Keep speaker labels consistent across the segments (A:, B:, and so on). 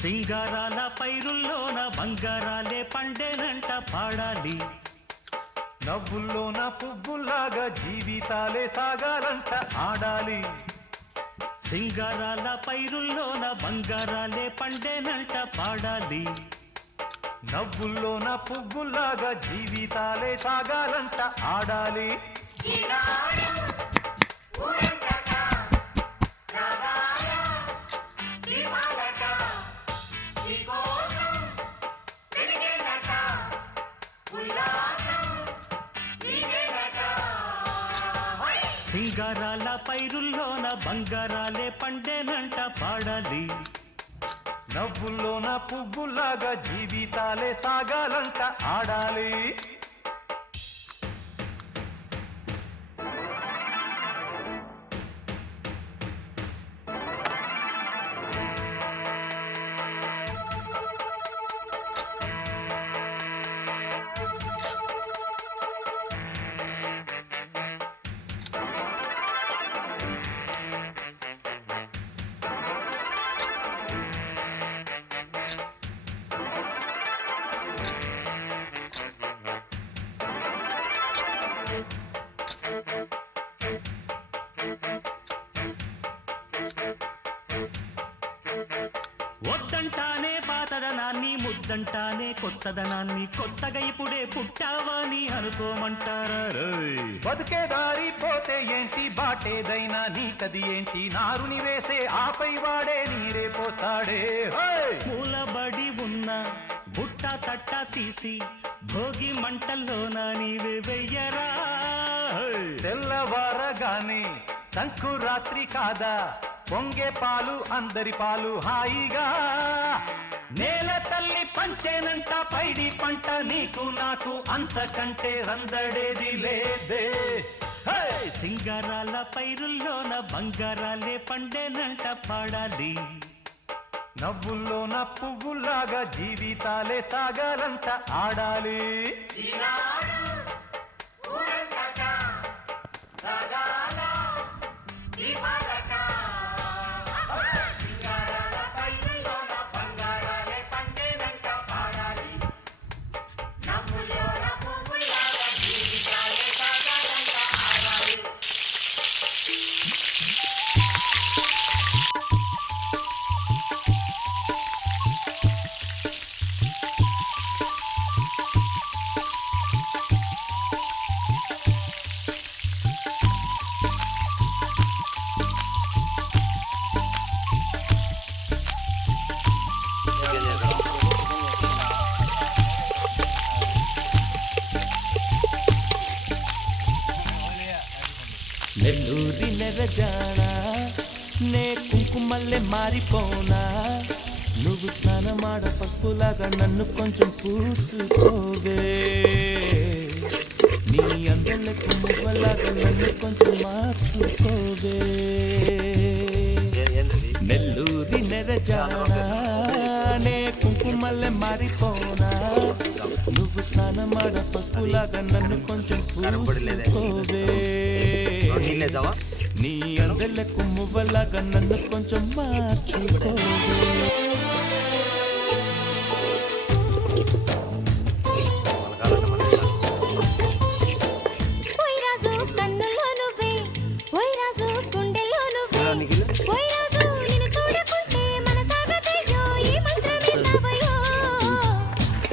A: సింగారాల పైరుల్లోన బంగారాలే పండేనంట పాడాలి.
B: నవ్వుల్లోన పువ్వుల్లాగా జీవితాలే సాగాలంట ఆడాలి.
A: సింగారాల పైరుల్లోన బంగారాలే పండేనంట పాడాలి.
B: నవ్వుల్లోన పువ్వుల్లాగా జీవితాలే సాగాలంట ఆడాలి.
A: సింగారాల పైరుల్లోన బంగారాలే పండేనంట పాడాలి.
B: నవ్వుల్లోన పువ్వుల్లాగా జీవితాలే సాగాలంట ఆడాలి.
A: వద్దంటానే పాతదనాన్ని ముద్దంటానే కొత్తదనాన్ని కొత్తగా ఇప్పుడే పుట్టావని అనుకోమంటారా?
B: బతుకే దారి పోతే ఏంటి? బాటేదైనా నీకది ఏంటి? నారుని వేసే ఆపై వాడే నీరే పోస్తాడే!
A: మూలబడి ఉన్న బుట్ట తట్ట తీసి భోగి మంటల్లోన నీవే వెయ్యరా!
B: తెల్లవారగానే సంకురాత్రి కాదా? పొంగే పాలు అందరి పాలు హాయిగా.
A: నేల తల్లి పంచేనంట పైడి పంట నీకు నాకు అంతకంటే రందడేది లేదే. సింగారాల పైరుల్లోన బంగారాలే పండేనంట పాడాలి.
B: నవ్వుల్లోన పువ్వులాగా జీవితాలే సాగాలంట ఆడాలి.
C: నెల్లూరి నెరజాణ నే కుంకుమల్లె మారిపోనా? నువ్వు స్నానమాడ పసుపులాగా నన్ను కొంచెం పూసుకోవే. నీ అందలకు మువ్వలాగా నన్ను కొంచెం మార్చుకోవే. నెల్లూరి నెరజాణ నే కుంకుమల్లె మారిపోనా? నువ్వు స్నానమాడ పసుపులాగా నన్ను కొంచెం పూసుకోవే. నీ అందలకు మువ్వలాగా నన్ను కొంచెం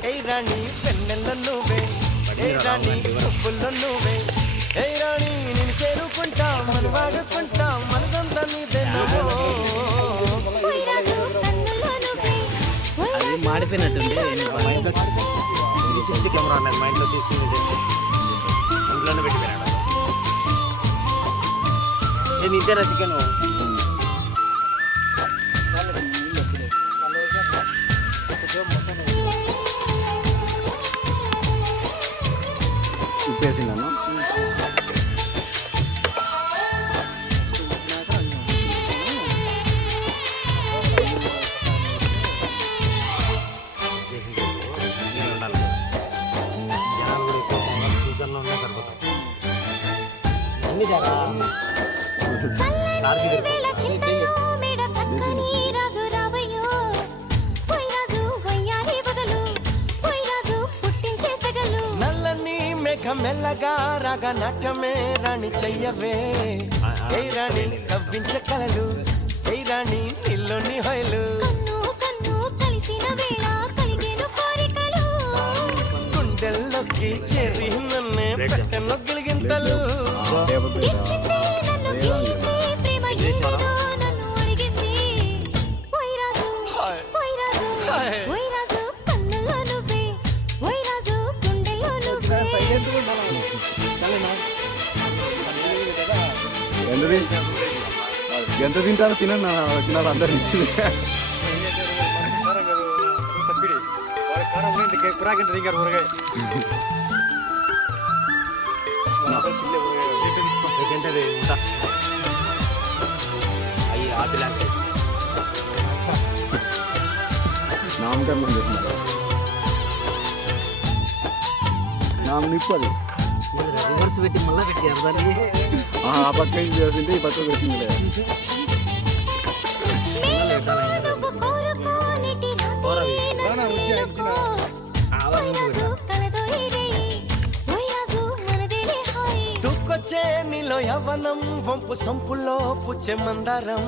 C: ఏయ్ రాణి పెన్నెల్ల నువ్వే. రాణి పువ్వుల్లో నువ్వే. వాడుకుంటా మనసంతా నీదే
D: మాడిపోయినట్టుంది
E: సిసి కెమెరా అన్నది మైండ్లో తీసుకుని నేను చికెన్ ఉప్పేసిందను
C: మెల్లగా రాగా నాట్యమే రాణి చెయ్యవే. ఏ రాణి కవ్వించే కలలు ఏ రాణి
D: ఎంత తింటారు ఎంత తింటారో తినన్నా వచ్చినారు
E: అందరినీ
D: నామకరణం చేసినారు నామ నిప్పు అది.
E: రివర్స్ పెట్టి మళ్ళీ పెట్టారు దాన్ని
D: ఆ పక్క ఇది వేసింటే ఈ పక్క పెట్టిందిలే.
C: దూకొచ్చే నీలో యవ్వనం వంపు సొంపులో పుచ్చే మందారం